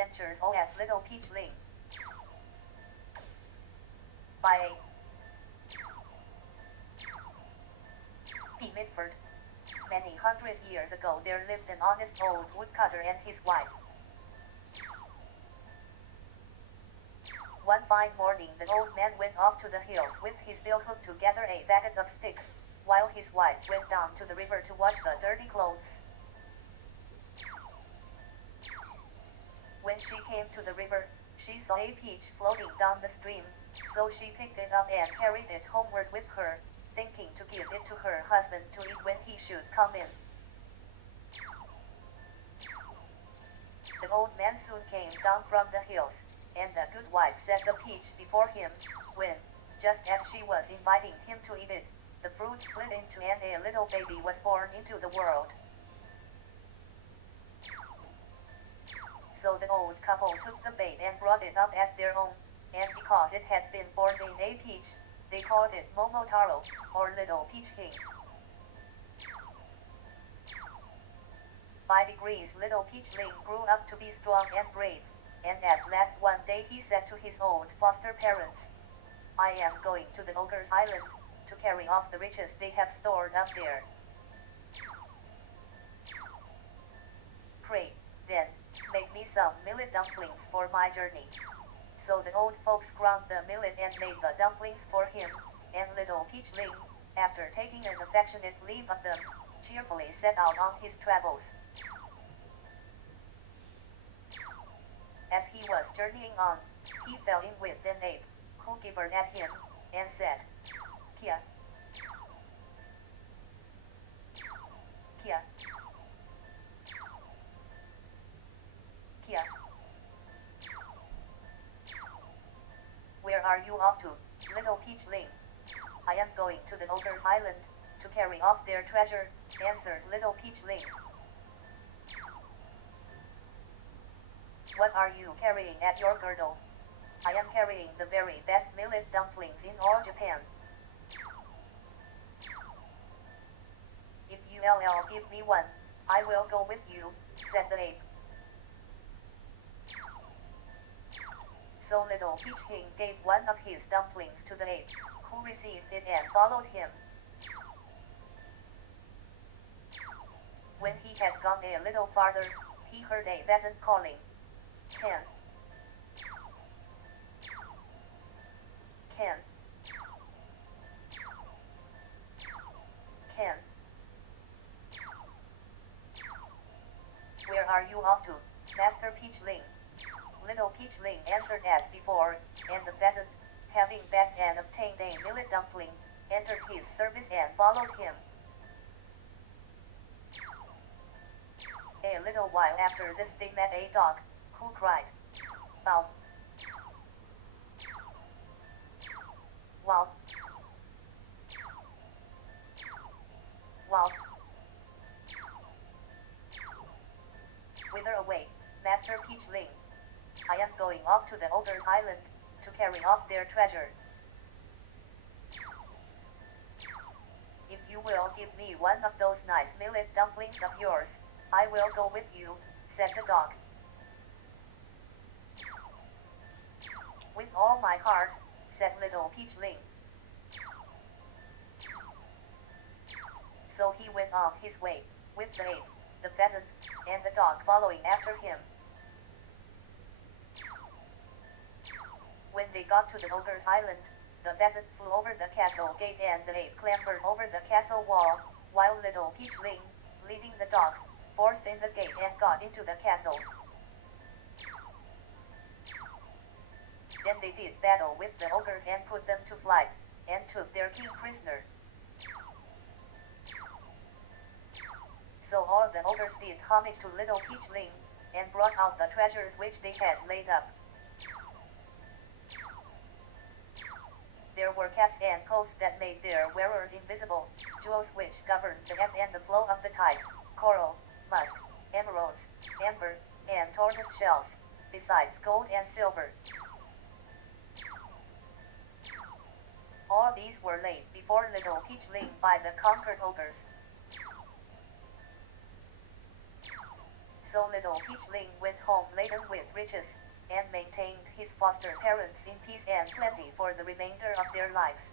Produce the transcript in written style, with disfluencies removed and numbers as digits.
Adventures of Little Peachling by P. Mitford. Many hundred years ago there lived an honest old woodcutter and his wife. One fine morning the old man went off to the hills with his billhook to gather a faggot of sticks, while his wife went down to the river to wash the dirty clothes. When she came to the river, she saw a peach floating down the stream, so she picked it up and carried it homeward with her, thinking to give it to her husband to eat when he should come in. The old man soon came down from the hills, and the good wife set the peach before him, when, just as she was inviting him to eat it, the fruit split into and a little baby was born into the world. So the old couple took the babe and brought it up as their own, and because it had been born in a peach, they called it Momotaro, or Little Peachling. By degrees Little Peachling grew up to be strong and brave, and at last one day he said to his old foster parents, "I am going to the ogre's island, to carry off the riches they have stored up there. Pray, then, make me some millet dumplings for my journey." So the old folks ground the millet and made the dumplings for him, and Little Peachling, after taking an affectionate leave of them, cheerfully set out on his travels. As he was journeying on, he fell in with an ape, who gibbered at him, and said, "Kia, Kia, Kia. Where are you off to, Little Peachling?" "I am going to the ogre's island, to carry off their treasure," answered Little Peachling. "What are you carrying at your girdle?" "I am carrying the very best millet dumplings in all Japan." "If you'll give me one, I will go with you," said the ape. So Little Peachling gave one of his dumplings to the ape, who received it and followed him. When he had gone a little farther, he heard a pheasant calling, "Can, can, can. Where are you off to, Master Peachling?" Little Peachling answered as before, and the pheasant, having begged and obtained a millet dumpling, entered his service and followed him. A little while after this they met a dog, who cried, "Bow, wow, wow." "Whither away, Master Peachling?" "I am going off to the ogre's island, to carry off their treasure." "If you will give me one of those nice millet dumplings of yours, I will go with you," said the dog. "With all my heart," said Little Peachling. So he went on his way, with the ape, the pheasant, and the dog following after him. When they got to the ogre's island, the pheasant flew over the castle gate and the ape clambered over the castle wall, while Little Peachling, leading the dog, forced in the gate and got into the castle. Then they did battle with the ogres and put them to flight, and took their king prisoner. So all the ogres did homage to Little Peachling, and brought out the treasures which they had laid up. There were caps and coats that made their wearers invisible, jewels which governed the ebb and the flow of the tide, coral, musk, emeralds, amber, and tortoise shells, besides gold and silver. All these were laid before Little Peachling by the conquered ogres. So little Peachling went home laden with riches, and maintained his foster parents in peace and plenty for the remainder of their lives.